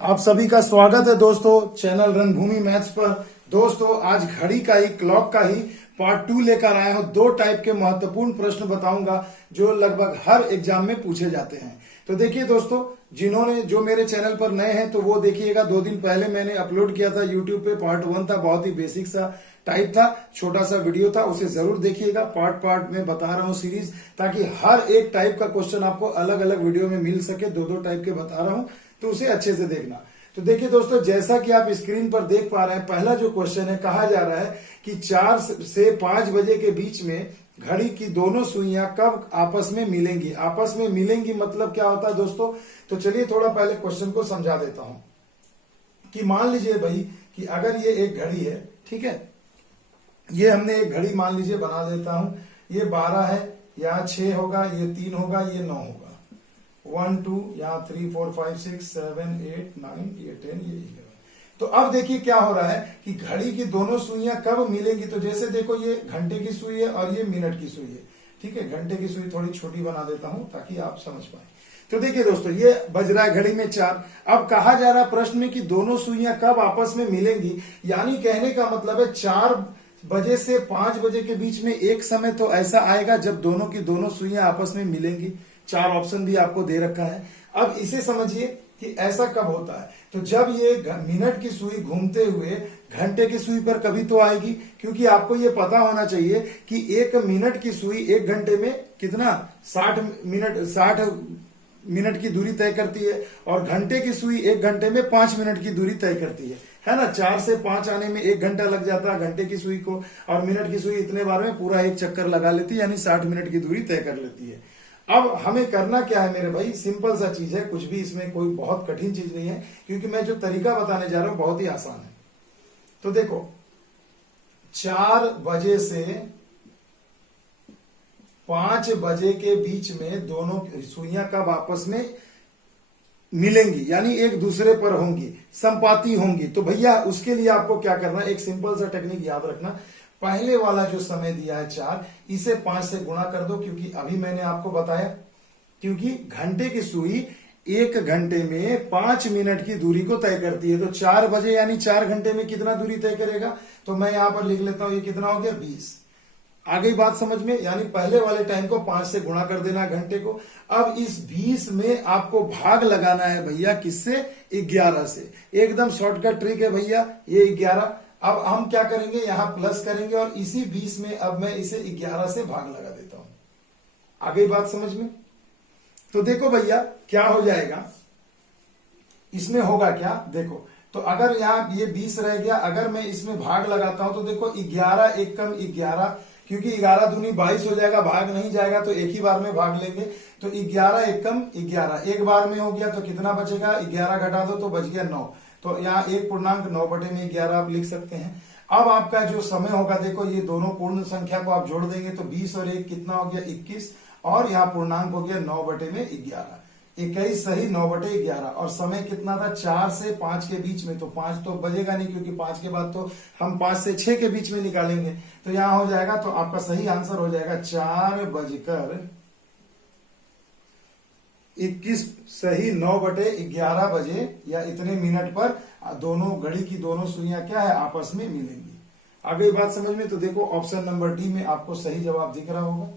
आप सभी का स्वागत है दोस्तों चैनल रणभूमि मैथ्स पर। दोस्तों आज घड़ी का ही क्लॉक का ही पार्ट 2 लेकर आया हूं। 2 टाइप के महत्वपूर्ण प्रश्न बताऊंगा जो लगभग हर एग्जाम में पूछे जाते हैं। तो देखिए दोस्तों, जिन्होंने जो मेरे चैनल पर नए हैं तो वो देखिएगा। 2 दिन पहले मैंने अपलोड किया था यूट्यूब पे, पार्ट 1 था, बहुत ही बेसिक सा टाइप था, छोटा सा वीडियो था, उसे जरूर देखिएगा। पार्ट पार्ट में बता रहा हूं सीरीज, ताकि हर एक टाइप का क्वेश्चन आपको अलग अलग वीडियो में मिल सके। 2 टाइप के बता रहा हूं तो उसे अच्छे से देखना। तो देखिए दोस्तों, जैसा कि आप स्क्रीन पर देख पा रहे हैं, पहला जो क्वेश्चन है, कहा जा रहा है कि 4 से 5 बजे के बीच में घड़ी की दोनों सुइयां कब आपस में मिलेंगी। आपस में मिलेंगी मतलब क्या होता है दोस्तों? तो चलिए थोड़ा पहले क्वेश्चन को समझा देता हूं कि मान लीजिए भाई कि अगर ये एक घड़ी है, ठीक है, ये हमने एक घड़ी मान लीजिए बना देता हूं। ये 12 है, यहाँ 6 होगा, ये 3 होगा, ये 9 होगा, 1 2 यहाँ 3 4 5 6 7 8 9 ये 10 ये 11। तो अब देखिए क्या हो रहा है कि घड़ी की दोनों सुइयां कब मिलेंगी। तो जैसे देखो, ये घंटे की सुई है और ये मिनट की सुई है, ठीक है। घंटे की सुई थोड़ी छोटी बना देता हूं ताकि आप समझ पाए। तो देखिए दोस्तों, ये बज रहा है घड़ी में 4। अब कहा जा रहा है प्रश्न में कि दोनों सुइयां कब आपस में मिलेंगी, यानी कहने का मतलब है 4 बजे से 5 बजे के बीच में एक समय तो ऐसा आएगा जब दोनों की दोनों सुइयां आपस में मिलेंगी। 4 ऑप्शन भी आपको दे रखा है। अब इसे समझिए कि ऐसा कब होता है। तो जब ये मिनट की सुई घूमते हुए घंटे की सुई पर कभी तो आएगी, क्योंकि आपको ये पता होना चाहिए कि 1 मिनट की सुई 1 घंटे में कितना 60 मिनट की दूरी तय करती है, और घंटे की सुई 1 घंटे में 5 मिनट की दूरी तय करती है ना। 4 से 5 आने में 1 घंटा लग जाता है घंटे की सुई को, और मिनट की सुई इतने बार में पूरा एक चक्कर लगा लेती है, यानी 60 मिनट की दूरी तय कर लेती है। अब हमें करना क्या है मेरे भाई, सिंपल सा चीज है, कुछ भी इसमें कोई बहुत कठिन चीज नहीं है, क्योंकि मैं जो तरीका बताने जा रहा हूं बहुत ही आसान है। तो देखो, 4 बजे से 5 बजे के बीच में दोनों सुइयां कब आपस में मिलेंगी, यानी एक दूसरे पर होंगी, संपाती होंगी। तो भैया उसके लिए आपको क्या करना है, एक सिंपल सा टेक्निक याद रखना। पहले वाला जो समय दिया है 4, इसे 5 से गुणा कर दो, क्योंकि अभी मैंने आपको बताया, क्योंकि घंटे की सुई 1 घंटे में 5 मिनट की दूरी को तय करती है। तो 4 बजे यानी 4 घंटे में कितना दूरी तय करेगा, तो मैं यहां पर लिख लेता हूं, ये कितना हो गया 20। आ गई बात समझ में? यानी पहले वाले टाइम को 5 से गुणा कर देना घंटे को। अब इस 20 में आपको भाग लगाना है भैया, किससे? 11 से। एकदम शॉर्टकट ट्रिक है भैया ये 11। अब हम क्या करेंगे, यहां प्लस करेंगे, और इसी 20 में अब मैं इसे 11 से भाग लगा देता हूं। आ गई बात समझ में? तो देखो भैया क्या हो जाएगा, इसमें होगा क्या, देखो। तो अगर यहां ये 20 रह गया, अगर मैं इसमें भाग लगाता हूं तो देखो 11 एक कम 11, क्योंकि 11 दूनी 22 हो जाएगा, भाग नहीं जाएगा तो एक ही बार में भाग लेंगे। तो 11 एक कम 11 एक बार में हो गया, तो कितना बचेगा, 11 घटा दो तो बच गया 9। तो यहाँ 1.9/11 आप लिख सकते हैं। अब आपका जो समय होगा, देखो ये दोनों पूर्ण संख्या को आप जोड़ देंगे तो 20 और 1 कितना हो गया 21, और यहाँ पूर्णांक हो गया 9/11। 21 सही 9/11। और समय कितना था, 4 से 5 के बीच में। तो 5 तो बजेगा नहीं, क्योंकि 5 के बाद तो हम 5 से 6 के बीच में निकालेंगे। तो यहां हो जाएगा, तो आपका सही आंसर हो जाएगा 4:21 सही 9/11 बजे, या इतने मिनट पर दोनों घड़ी की दोनों सुइयां क्या है, आपस में मिलेंगी। आ गई बात समझ में? तो देखो ऑप्शन नंबर डी में आपको सही जवाब दिख रहा होगा,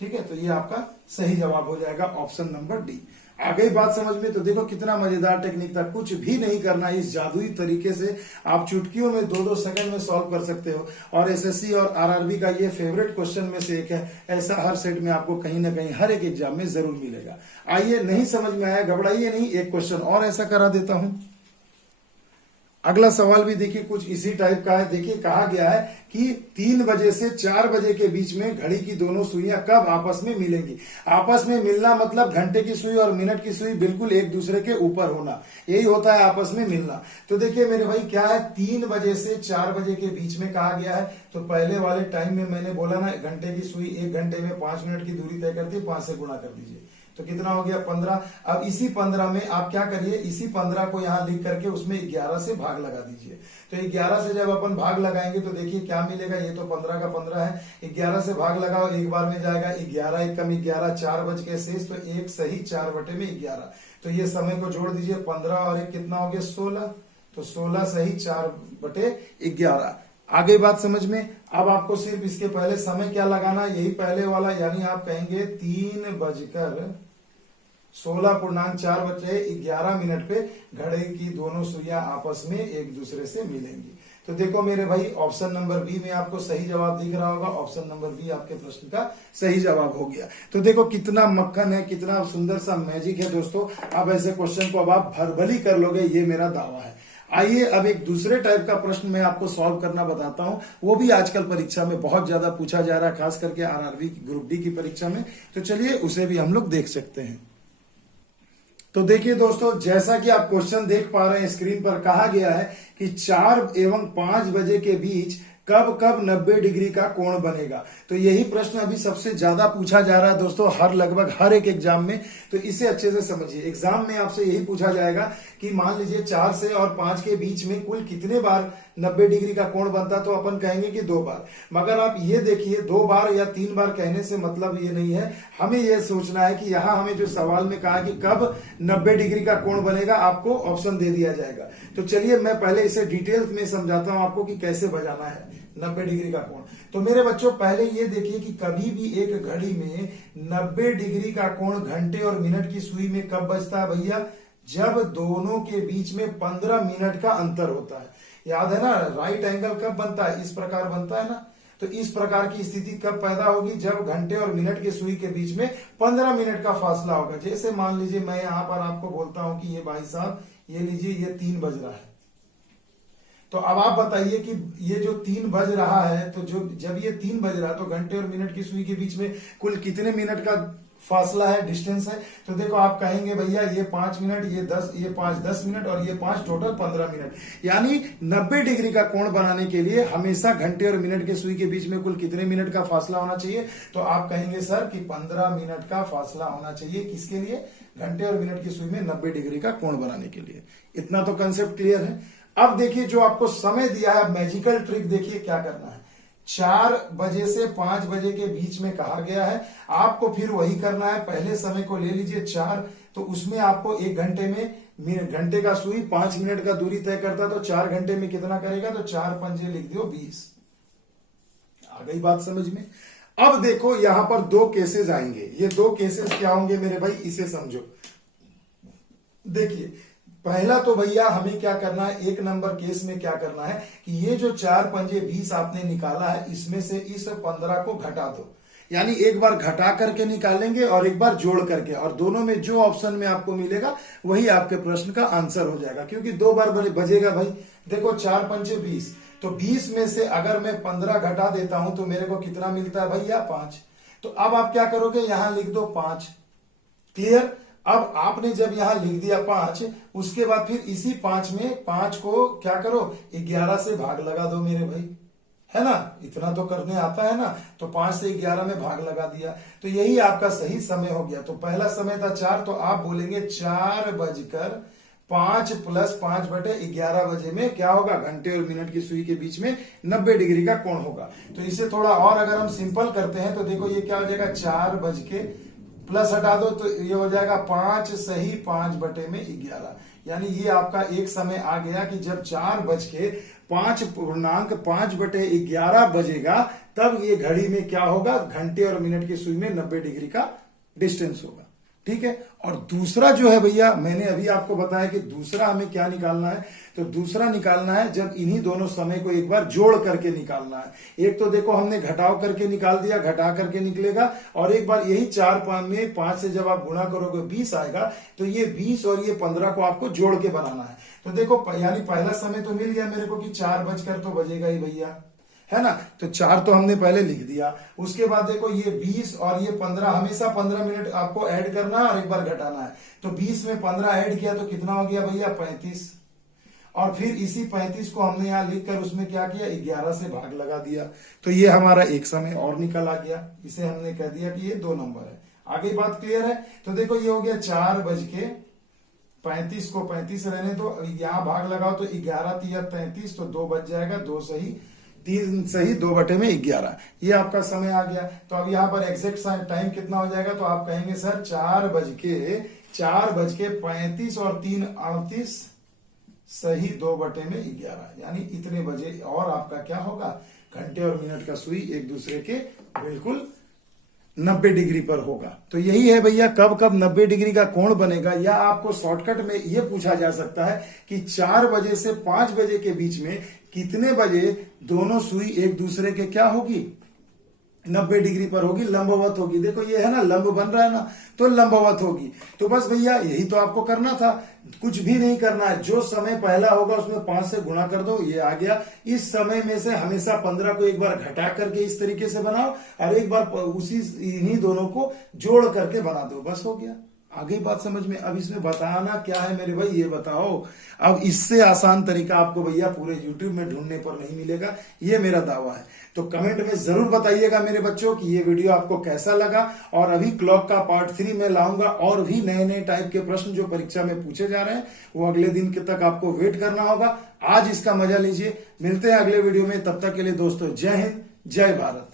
ठीक है। तो ये आपका सही जवाब हो जाएगा ऑप्शन नंबर डी। आ गई बात समझ में? तो देखो कितना मजेदार टेक्निक था, कुछ भी नहीं करना, इस जादुई तरीके से आप चुटकियों में 2-2 सेकंड में सॉल्व कर सकते हो। और एसएससी और आरआरबी का ये फेवरेट क्वेश्चन में से एक है। ऐसा हर सेट में आपको कहीं ना कहीं हर एक एग्जाम में जरूर मिलेगा। आइए, नहीं समझ में आया घबराइए नहीं, एक क्वेश्चन और ऐसा करा देता हूं। अगला सवाल भी देखिए कुछ इसी टाइप का है। देखिए कहा गया है कि 3 बजे से 4 बजे के बीच में घड़ी की दोनों सुइयां कब आपस में मिलेंगी। आपस में मिलना मतलब घंटे की सुई और मिनट की सुई बिल्कुल एक दूसरे के ऊपर होना, यही होता है आपस में मिलना। तो देखिए मेरे भाई क्या है, 3 बजे से 4 बजे के बीच में कहा गया है। तो पहले वाले टाइम में मैंने बोला ना, घंटे की सुई 1 घंटे में 5 मिनट की दूरी तय करती है, 5 से गुणा कर दीजिए तो कितना हो गया 15। अब इसी 15 में आप क्या करिए, इसी 15 को यहां लिख करके उसमें 11 से भाग लगा दीजिए। तो 11 से जब अपन भाग लगाएंगे तो देखिए क्या मिलेगा, ये तो 15 का 15 है, 11 से भाग लगाओ एक बार में जाएगा 11 एक कम 11, 4 बच के शेष, तो 1 सही 4/11। तो ये समय को जोड़ दीजिए, 15 और एक कितना हो गया 16, तो 16 सही 4/11। आ गई बात समझ में। अब आपको सिर्फ इसके पहले समय क्या लगाना, यही पहले वाला, यानी आप कहेंगे 3:16.4 पे घड़ी की दोनों सुइयां आपस में एक दूसरे से मिलेंगी। तो देखो मेरे भाई, ऑप्शन नंबर बी में आपको सही जवाब दिख रहा होगा। ऑप्शन नंबर बी आपके प्रश्न का सही जवाब हो गया। तो देखो कितना मक्खन है, कितना सुंदर सा मैजिक है दोस्तों। अब ऐसे क्वेश्चन को अब आप भरभली कर लोगे, ये मेरा दावा है। आइए अब एक दूसरे टाइप का प्रश्न मैं आपको सॉल्व करना बताता हूं। वो भी आजकल परीक्षा में बहुत ज्यादा पूछा जा रहा है, खास करके आरआरबी ग्रुप डी की परीक्षा में। तो चलिए उसे भी हम लोग देख सकते हैं। तो देखिए दोस्तों, जैसा कि आप क्वेश्चन देख पा रहे हैं स्क्रीन पर, कहा गया है कि 4 एवं 5 बजे के बीच कब कब 90 डिग्री का कोण बनेगा। तो यही प्रश्न अभी सबसे ज्यादा पूछा जा रहा है दोस्तों, लगभग हर एक एग्जाम में। तो इसे अच्छे से समझिए। एग्जाम में आपसे यही पूछा जाएगा कि मान लीजिए 4 से और 5 के बीच में कुल कितने बार 90 डिग्री का कोण बनता, तो अपन कहेंगे कि 2 बार। मगर आप ये देखिए, 2 बार या 3 बार कहने से मतलब ये नहीं है। हमें ये सोचना है कि यहाँ हमें जो सवाल में कहा कि कब 90 डिग्री का कोण बनेगा, आपको ऑप्शन दे दिया जाएगा। तो चलिए मैं पहले इसे डिटेल्स में समझाता हूं आपको कि कैसे बजाना है 90 डिग्री का कोण। तो मेरे बच्चों पहले ये देखिए कि कभी भी एक घड़ी में 90 डिग्री का कोण घंटे और मिनट की सुई में कब बजता है भैया, जब दोनों के बीच में 15 मिनट का अंतर होता है। याद है ना, राइट एंगल कब बनता है, इस प्रकार बनता है ना। तो इस प्रकार की स्थिति कब पैदा होगी, जब घंटे और मिनट के सुई के बीच में 15 मिनट का फासला होगा। जैसे मान लीजिए मैं यहां पर आपको बोलता हूं कि ये भाई साहब ये लीजिए, ये 3 बज रहा है। तो अब आप बताइए कि ये जो 3 बज रहा है, तो जब ये 3 बज रहा है तो घंटे और मिनट की सुई के बीच में कुल कितने मिनट का फासला है, डिस्टेंस है। तो देखो आप कहेंगे भैया ये 5 मिनट, ये 5 10 मिनट और ये 5 टोटल 15 मिनट। यानी 90 डिग्री का कोण बनाने के लिए हमेशा घंटे और मिनट के सुई के बीच में कुल कितने मिनट का फासला होना चाहिए। तो आप कहेंगे सर कि 15 मिनट का फासला होना चाहिए। किसके लिए, घंटे और मिनट की सुई में 90 डिग्री का कोण बनाने के लिए। इतना तो कंसेप्ट क्लियर है। अब देखिए जो आपको समय दिया है, मैजिकल ट्रिक देखिए क्या करना है। 4 बजे से 5 बजे के बीच में कहा गया है, आपको फिर वही करना है। पहले समय को ले लीजिए 4, तो उसमें आपको 1 घंटे में, घंटे का सुई 5 मिनट का दूरी तय करता, तो 4 घंटे में कितना करेगा, तो 4 पंजे लिख दो 20। आ गई बात समझ में। अब देखो यहां पर 2 केसेस आएंगे। ये 2 केसेस क्या होंगे मेरे भाई, इसे समझो। देखिए पहला तो भैया हमें क्या करना है, 1 नंबर केस में क्या करना है कि ये जो 4 पंजे 20 आपने निकाला है, इसमें से इस 15 को घटा दो। यानी एक बार घटा करके निकालेंगे और एक बार जोड़ करके, और दोनों में जो ऑप्शन में आपको मिलेगा वही आपके प्रश्न का आंसर हो जाएगा। क्योंकि 2 बार बजेगा भाई। देखो 4 पंजे 20, तो 20 में से अगर मैं 15 घटा देता हूं तो मेरे को कितना मिलता है भैया, 5। तो अब आप क्या करोगे, यहां लिख दो 5। क्लियर। अब आपने जब यहां लिख दिया 5, उसके बाद फिर इसी 5 में 5 को क्या करो, 11 से भाग लगा दो मेरे भाई, है ना। इतना तो करने आता है ना। तो 5 से 11 में भाग लगा दिया, तो यही आपका सही समय हो गया। तो पहला समय था 4, तो आप बोलेंगे 4:05 + 5/11 बजे में क्या होगा, घंटे और मिनट की सुई के बीच में 90 डिग्री का कोण होगा। तो इसे थोड़ा और अगर हम सिंपल करते हैं तो देखो ये क्या हो जाएगा, 4 बज के प्लस हटा दो तो ये हो जाएगा 5 सही 5/11। यानी ये आपका एक समय आ गया कि जब 4:5 बजेगा, तब ये घड़ी में क्या होगा, घंटे और मिनट की सुई में 90 डिग्री का डिस्टेंस होगा। ठीक है। और दूसरा जो है भैया, मैंने अभी आपको बताया कि दूसरा हमें क्या निकालना है। तो दूसरा निकालना है जब इन्हीं दोनों समय को एक बार जोड़ करके निकालना है। एक तो देखो हमने घटाव करके निकाल दिया, घटा करके निकलेगा, और एक बार यही 4 में 5 से जब आप गुणा करोगे 20 आएगा। तो ये 20 और ये 15 को आपको जोड़ के बनाना है। तो देखो यानी पहला समय तो मिल गया मेरे को कि 4 बजकर तो बजेगा ही भैया, है ना। तो 4 तो हमने पहले लिख दिया। उसके बाद देखो ये 20 और ये 15, हमेशा 15 मिनट आपको ऐड करना है और एक बार घटाना है। तो 20 में 15 ऐड किया तो कितना हो गया भैया, 35। और फिर इसी 35 को हमने यहां लिखकर उसमें क्या किया, 11 से भाग लगा दिया। तो ये हमारा एक समय और निकल आ गया। इसे हमने कह दिया कि ये 2 नंबर है। आगे बात क्लियर है। तो देखो ये हो गया 4:35 को 35 रहने दो, यहां भाग लगाओ तो 11 × 33, तो 2 बच जाएगा, 2 सही 3 सही 2/11। ये आपका समय आ गया। तो अब यहाँ पर एग्जैक्ट टाइम कितना हो जाएगा, तो आप कहेंगे सर 4:46 4:35 और 3:38 सही 2/11, यानी इतने बजे। और आपका क्या होगा, घंटे और मिनट का सुई एक दूसरे के बिल्कुल 90 डिग्री पर होगा। तो यही है भैया, कब कब 90 डिग्री का कोण बनेगा। या आपको शॉर्टकट में यह पूछा जा सकता है कि 4 बजे से 5 बजे के बीच में कितने बजे दोनों सुई एक दूसरे के क्या होगी, 90 डिग्री पर होगी, लंबवत होगी। देखो ये है ना, लंब बन रहा है ना, तो लंबवत होगी। तो बस भैया यही तो आपको करना था, कुछ भी नहीं करना है। जो समय पहला होगा उसमें 5 से गुणा कर दो, ये आ गया। इस समय में से हमेशा 15 को एक बार घटा करके इस तरीके से बनाओ और एक बार उसी इन्हीं दोनों को जोड़ करके बना दो, बस हो गया। आ गई बात समझ में। अब इसमें बताना क्या है मेरे भाई, ये बताओ। अब इससे आसान तरीका आपको भैया पूरे YouTube में ढूंढने पर नहीं मिलेगा, ये मेरा दावा है। तो कमेंट में जरूर बताइएगा मेरे बच्चों कि ये वीडियो आपको कैसा लगा। और अभी क्लॉक का पार्ट 3 में लाऊंगा, और भी नए नए टाइप के प्रश्न जो परीक्षा में पूछे जा रहे हैं वो अगले दिन के तक आपको वेट करना होगा। आज इसका मजा लीजिए, मिलते हैं अगले वीडियो में। तब तक के लिए दोस्तों, जय हिंद, जय भारत।